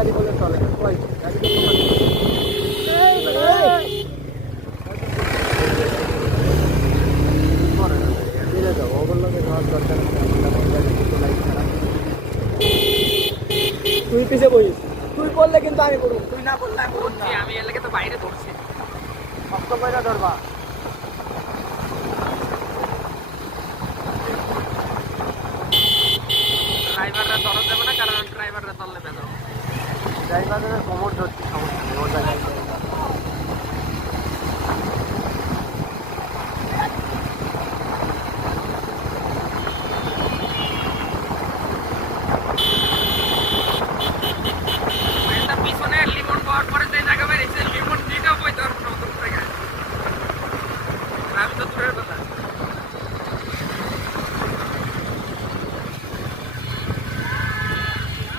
গাড়ি বলে চলে না, কই গাড়ি তো তোমার। ধীরে যাও, ওগুলোকে যাওয়ার দরকার নেই, আমার গাড়ি কিন্তু লাইট খারাপ। তুই পিছে বইস, তুই বললে কিন্তু আমি করবো, তুই না বললে আমি করবো না। আমি এর লাগে তো বাইরে ধরছি। শক্ত করে ধরবা। ড্রাইভাররা ধরা যাবে না, কারণ ড্রাইভাররা ধরলে বেজাল। ড্রাইভারের কোমর ধরছি, সমস্যা নেই, ওর জায়গায়